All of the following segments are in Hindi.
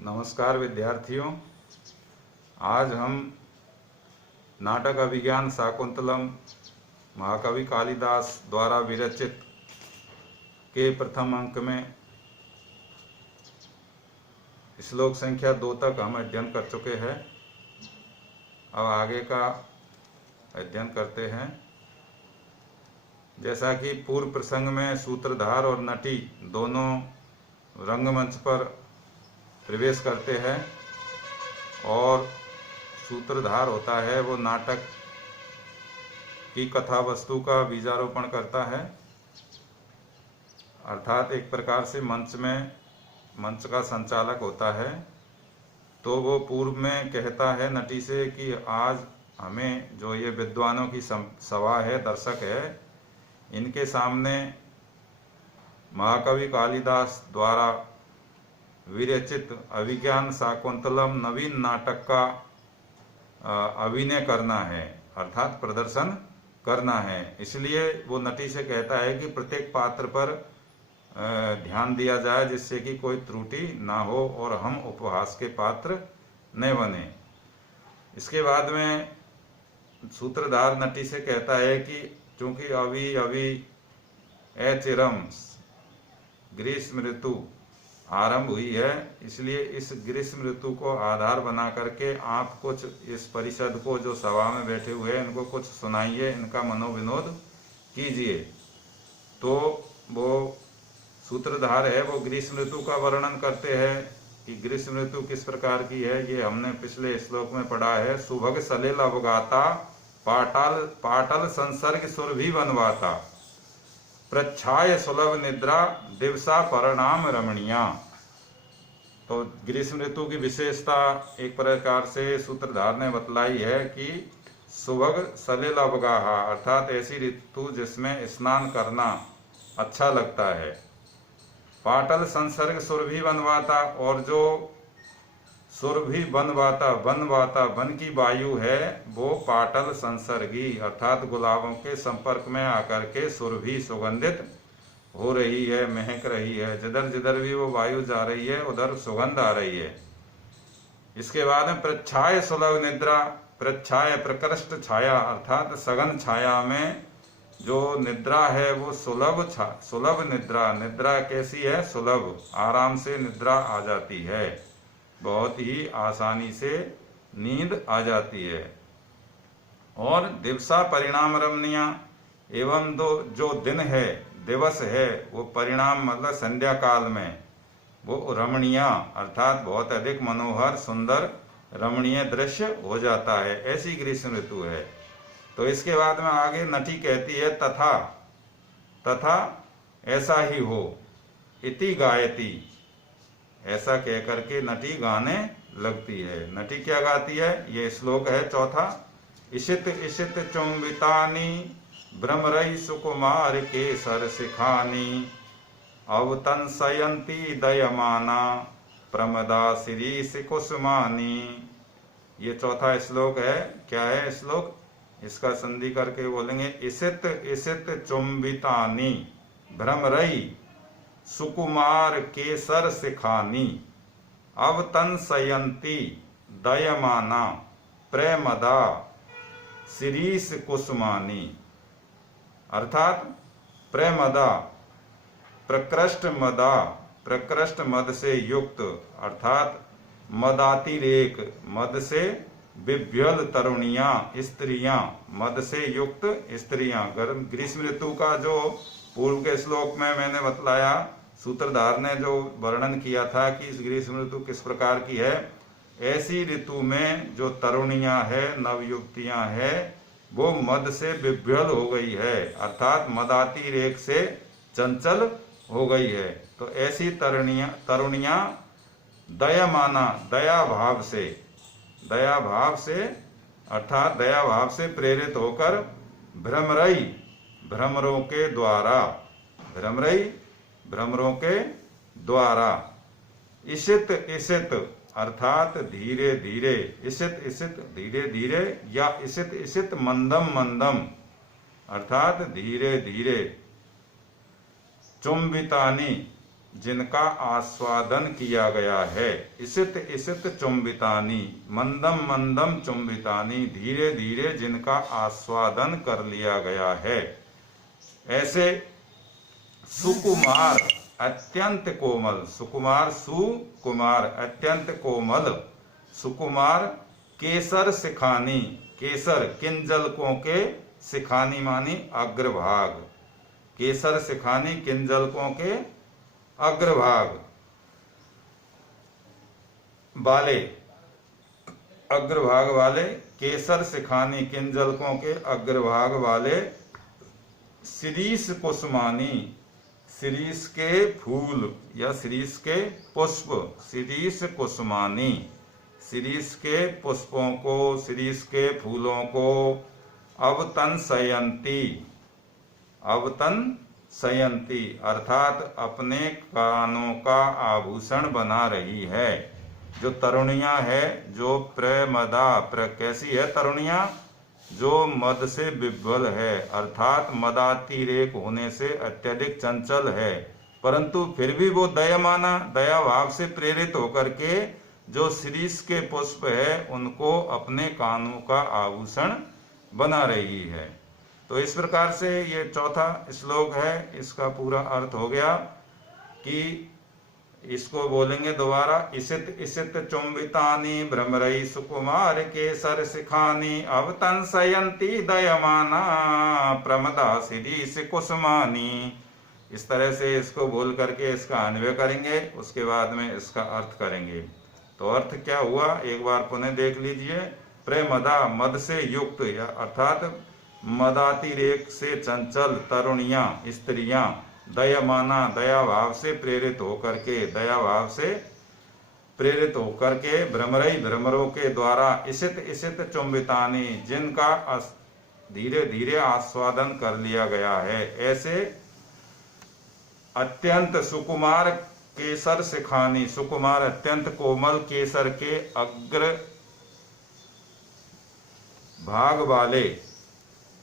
नमस्कार विद्यार्थियों। आज हम नाटक अभिज्ञान शाकुंतलम महाकवि कालिदास द्वारा विरचित के प्रथम अंक में श्लोक संख्या 2 तक हम अध्ययन कर चुके हैं। अब आगे का अध्ययन करते हैं। जैसा कि पूर्व प्रसंग में सूत्रधार और नटी दोनों रंगमंच पर प्रवेश करते हैं और सूत्रधार होता है वो नाटक की कथा वस्तु का बीजारोपण करता है, अर्थात एक प्रकार से मंच का संचालक होता है। तो वो पूर्व में कहता है नटी से कि आज हमें जो ये विद्वानों की सभा है, दर्शक है, इनके सामने महाकवि कालिदास द्वारा विरचित अभिज्ञान शाकुंतलम नवीन नाटक का अभिनय करना है, अर्थात प्रदर्शन करना है। इसलिए वो नटी से कहता है कि प्रत्येक पात्र पर ध्यान दिया जाए जिससे कि कोई त्रुटि ना हो और हम उपहास के पात्र न बने। इसके बाद में सूत्रधार नटी से कहता है कि चूंकि अभी अभी अचिरम ग्रीष्म ऋतु आरंभ हुई है, इसलिए इस ग्रीष्म ऋतु को आधार बना करके आप कुछ इस परिषद को, जो सभा में बैठे हुए हैं, इनको कुछ सुनाइए, इनका मनोविनोद कीजिए। तो वो सूत्रधार है वो ग्रीष्म ऋतु का वर्णन करते हैं कि ग्रीष्म ऋतु किस प्रकार की है। ये हमने पिछले श्लोक में पढ़ा है। सुभग सलिल अवगाता पाटल संसर्ग सुरभि बनवाता प्रच्छाय सुलभ निद्रा दिवसा परिणाम रमणीया। तो ग्रीष्म ऋतु की विशेषता एक प्रकार से सूत्रधार ने बतलाई है कि सुभग सलिल अवगाहा, अर्थात ऐसी ऋतु जिसमें स्नान करना अच्छा लगता है। पाटल संसर्ग सुरभि बनवाता, और जो सुरभि बनवाता वन की वायु है वो पाटल संसर्गी, अर्थात गुलाबों के संपर्क में आकर के सुरभि सुगंधित हो रही है, महक रही है। जिधर जिधर भी वो वायु जा रही है उधर सुगंध आ रही है। इसके बाद में प्रच्छाय सुलभ निद्रा, प्रच्छाय प्रकृष्ट छाया, अर्थात सघन छाया में जो निद्रा है वो सुलभ निद्रा। निद्रा कैसी है? सुलभ, आराम से निद्रा आ जाती है, बहुत ही आसानी से नींद आ जाती है। और दिवसा परिणाम रमणीय, एवं जो दिन है, दिवस है, वो परिणाम मतलब संध्या काल में वो रमणीय, अर्थात बहुत अधिक मनोहर, सुंदर, रमणीय दृश्य हो जाता है। ऐसी ग्रीष्म ऋतु है। तो इसके बाद में आगे नटी कहती है तथा ऐसा ही हो, इति गायती, ऐसा कह करके नटी गाने लगती है। नटी क्या गाती है? ये श्लोक है चौथा। इशित इशित चुंबितानी भ्रमरई सुकुमार के सर सिखानी अवतंसयंती दयमाना प्रमदा शिरीष कुसुमानी। ये चौथा श्लोक है। क्या है श्लोक? इसका संधि करके बोलेंगे इसित इसित चुंबितानी भ्रमरई सुकुमार केसर सिखानी अवतंसयंती दयमाना प्रेमदा शिरीष कुसुमानी, अर्थात प्रेमदा प्रकृष्ट मद से युक्त, अर्थात मदातिरेक, मद से विभ्यल तरुणियां, स्त्रियां, मद से युक्त स्त्रियां। ग्रीष्म ऋतु का जो पूर्व के श्लोक में मैंने बतलाया, सूत्रधार ने जो वर्णन किया था कि इस ग्रीष्म ऋतु किस प्रकार की है, ऐसी ऋतु में जो तरुणियां है, नवयुवतियां है, वो मद से विभ्यल हो गई है, अर्थात मदाती रेख से चंचल हो गई है। तो ऐसी तरुणियां दयामाना, दया भाव से अर्थात दया भाव से प्रेरित होकर भ्रमरों के द्वारा इशित इशित, अर्थात धीरे धीरे, इशित इशित धीरे धीरे, या इशित इशित मंदम मंदम, अर्थात धीरे धीरे, चुंबितानी जिनका आस्वादन किया गया है। इसित इसित चुंबितानी, मंदम मंदम चुंबितानी, धीरे धीरे जिनका आस्वादन कर लिया गया है। ऐसे सुकुमार अत्यंत कोमल, सुकुमार सुकुमार अत्यंत कोमल, सुकुमार केसर सिखानी, केसर किंजलकों के सिखानी मानी अग्रभाग, केसर सिखानी किंजलकों के अग्रभाग वाले, अग्रभाग वाले, केसर सिखानी किंजलकों के अग्रभाग वाले, शिरीष कुसुमानी, शिरीष के फूल या शिरीष के पुष्प, शिरीष कुसुमानी, शिरीष के पुष्पों को, शिरीष के फूलों को, अवतन सयंती, अवतन सयंती अर्थात अपने कानों का आभूषण बना रही है। जो तरुणियां है, जो प्रमदा, कैसी है तरुणियां, जो मद से विह्वल है, अर्थात मदातिरेक होने से अत्यधिक चंचल है, परंतु फिर भी वो दयामाना, दया भाव से प्रेरित होकर के जो शिरीष के पुष्प है उनको अपने कानों का आभूषण बना रही है। तो इस प्रकार से ये चौथा श्लोक है, इसका पूरा अर्थ हो गया कि इसको बोलेंगे दोबारा। इसित इसित चुंबितानी भ्रमरई सुकुमार केसर सिखानी, अवतन सयंती दयमाना प्रमदा शिरीष कुसुमानी। इस तरह से इसको बोल करके इसका अन्वय करेंगे, उसके बाद में इसका अर्थ करेंगे। तो अर्थ क्या हुआ, एक बार पुनः देख लीजिए। प्रेमदा मद से युक्त, या अर्थात मदातिरेक से चंचल तरुणियां, स्त्रियां, दयामाना दया भाव से प्रेरित होकर के, दया भाव से प्रेरित होकर के, भ्रमरई भ्रमरों के द्वारा, इसित इसित चुंबितानी जिनका धीरे धीरे आस्वादन कर लिया गया है, ऐसे अत्यंत सुकुमार केसर सिखानी, सुकुमार अत्यंत कोमल केसर के अग्र भाग वाले,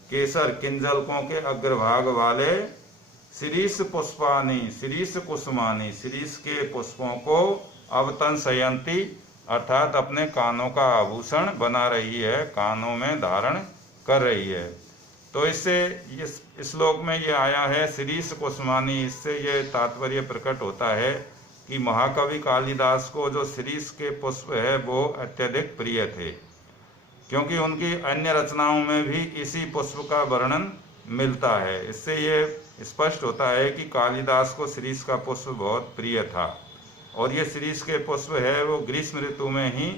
केसर किंजलकों के अग्रभाग वाले, शिरीष पुष्पानी, शिरीष कुसुमानी, शिरीष के पुष्पों को, अवतन सयंती अर्थात अपने कानों का आभूषण बना रही है, कानों में धारण कर रही है। तो इससे इस श्लोक में ये आया है शिरीष कुसुमानी। इससे ये तात्पर्य प्रकट होता है कि महाकवि कालिदास को जो शिरीष के पुष्प है वो अत्यधिक प्रिय थे, क्योंकि उनकी अन्य रचनाओं में भी इसी पुष्प का वर्णन मिलता है। इससे ये स्पष्ट होता है कि कालिदास को शिरीष का पुष्प बहुत प्रिय था, और ये शिरीष के पुष्प है वो ग्रीष्म ऋतु में ही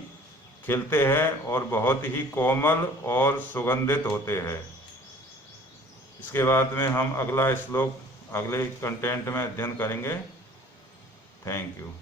खिलते हैं और बहुत ही कोमल और सुगंधित होते हैं। इसके बाद में हम अगला श्लोक अगले कंटेंट में अध्ययन करेंगे। Thank you.